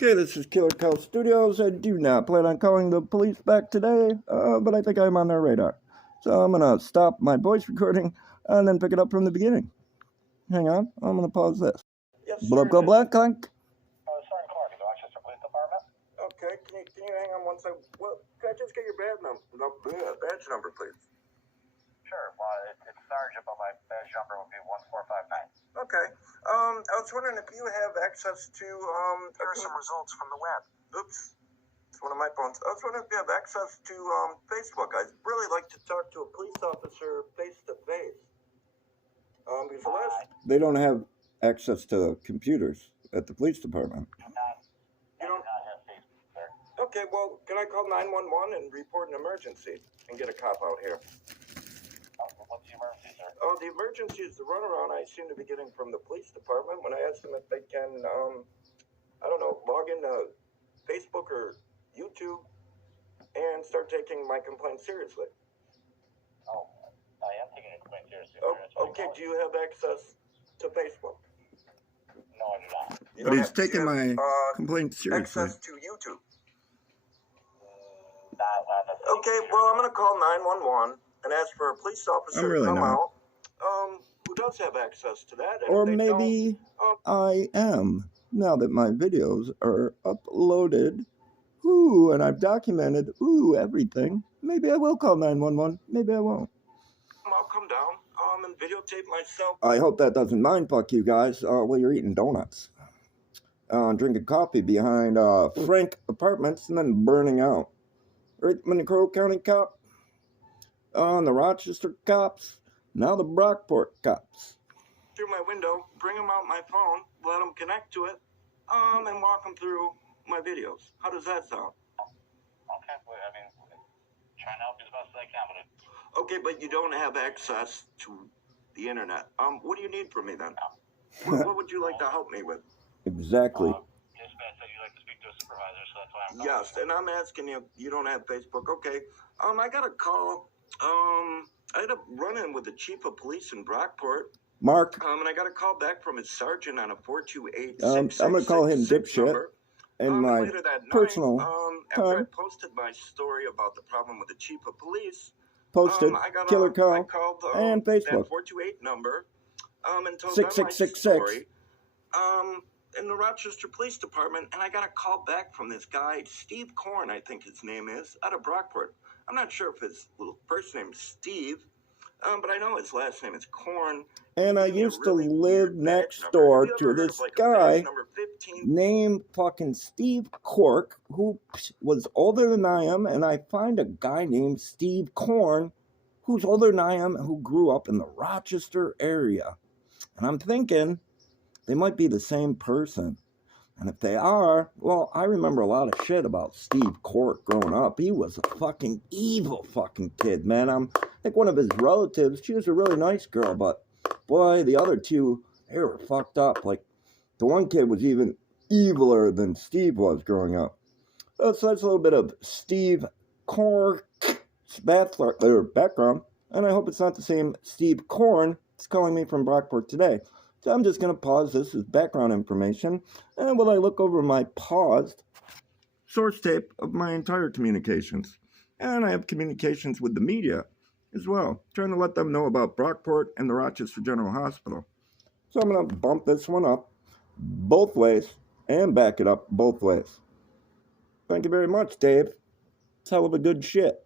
Okay, this is Killer Cow Studios. I do not plan on calling the police back today, but I think I'm on their radar. So I'm going to stop my voice recording and then pick it up from the beginning. Hang on, I'm going to pause this. Yes, Blah, sir. blah, blah, clink. Sergeant Cork, the Rochester Police Department. Okay, can you hang on one second? Well, can I just get your badge number, please? Sure, well, it's Sergeant, but my badge number would be 1459. Okay. I was wondering if you have access to, Here are some results from the web. Oops. It's one of my phones. I was wondering if you have access to, Facebook. I'd really like to talk to a police officer face-to-face. Because the last... They don't have access to computers at the police department. I do not have Facebook, sir. Okay, well, can I call 911 and report an emergency and get a cop out here? What's the emergency, sir? Oh, the emergency is the runaround I seem to be getting from the police department when I asked them if they can, log into Facebook or YouTube and start taking my complaint seriously. Oh, I am taking your complaint seriously. Oh, okay, do you have access to Facebook? No, I do not. But he's taking my complaint seriously. Access to YouTube? Not Okay, well, I'm going to call 911 and ask for a police officer I'm really to come not. out. Who does have access to that? And Or if they maybe don't, I am, now that my videos are uploaded. Ooh, and I've documented, everything. Maybe I will call 911. Maybe I won't. I'll come down and videotape myself. I hope that doesn't mind fuck you guys while you're eating donuts. Drinking coffee behind Frank Apartments and then burning out. Right when the Cork County cop, the Rochester cops, now the Brockport cops. Through my window, bring them out my phone, let them connect to it, and walk them through my videos. How does that sound? Okay, well, I mean, trying to help you as best as I can, but Okay, but you don't have access to the internet. What do you need from me then? What would you like to help me with? Exactly. dispatch said you'd like to speak to a supervisor, so that's why I'm calling. Yes, and I'm asking you, you don't have Facebook. Okay. I got a call. I had a run-in with the chief of police in Brockport. Mark, And I got a call back from his sergeant on a 428 I'm going to call him dipshit. number. And my later that night, personal after I time, posted my story about the problem with the chief of police, posted I got Killer I Cow called and that Facebook. 428 number and told them my 6666. story in the Rochester Police Department, and I got a call back from this guy, Steve Korn, I think his name is, out of Brockport. I'm not sure if his little first name is Steve, but I know his last name is Korn. And I He gave me a used to really live weird next badge door number. Have to you ever heard this of, like, a guy badge number 15? named fucking Steve Cork, who was older than I am, and I find a guy named Steve Korn, who's older than I am, who grew up in the Rochester area. And I'm thinking they might be the same person. And if they are, well, I remember a lot of shit about Steve Cork growing up. He was a fucking evil fucking kid, man. I think one of his relatives, she was a really nice girl, but boy, the other two, they were fucked up. Like, the one kid was even eviler than Steve was growing up. So that's a little bit of Steve Cork's background. And I hope it's not the same Steve Korn that's calling me from Brockport today. So I'm just going to pause this as background information. And while I look over my paused source tape of my entire communications. And I have communications with the media as well, trying to let them know about Brockport and the Rochester General Hospital. So I'm going to bump this one up both ways and back it up both ways. Thank you very much, Dave. It's hell of a good shit.